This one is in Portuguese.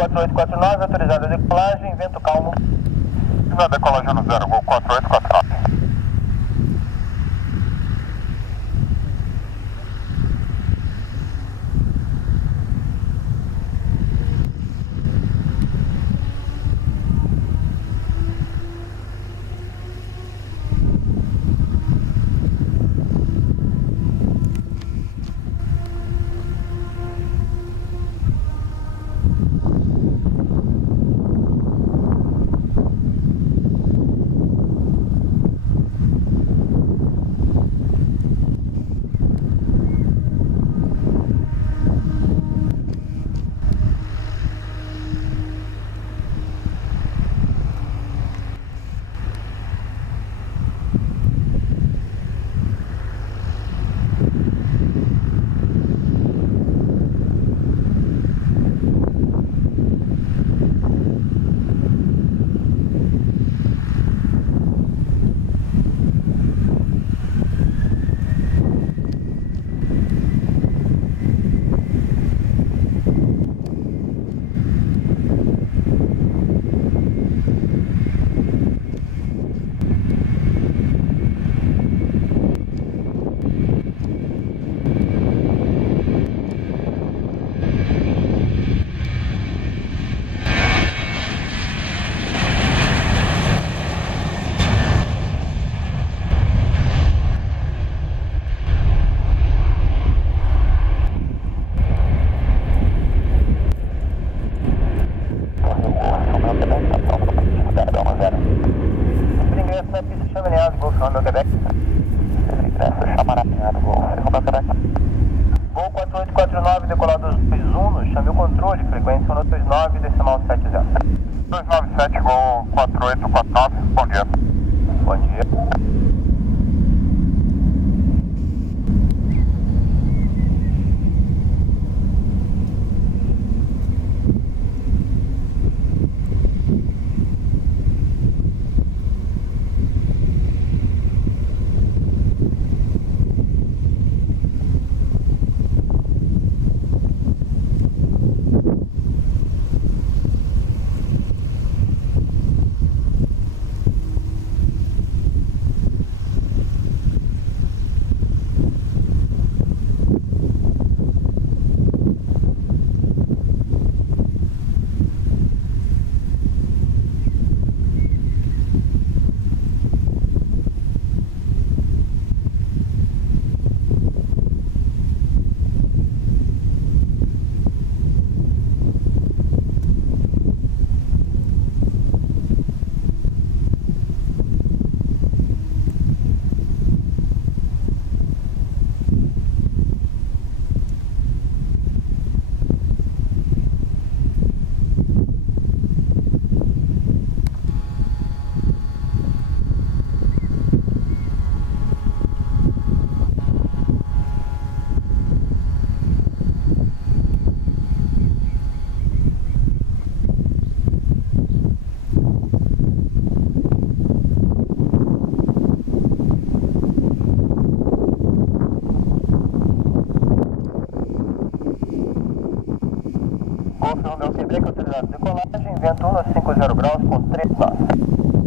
4849, autorizada a decolagem, vento calmo. Na decolagem no 0, Gol 4849. Gol 4849, decolado 21, no chame o controle, frequência 129, decimal 70. 297, Gol 4849, bom dia. Bom dia. Gol, Fernando, quebrei com autorizado de decolagem, vento 1 a 50 graus com 3 nós.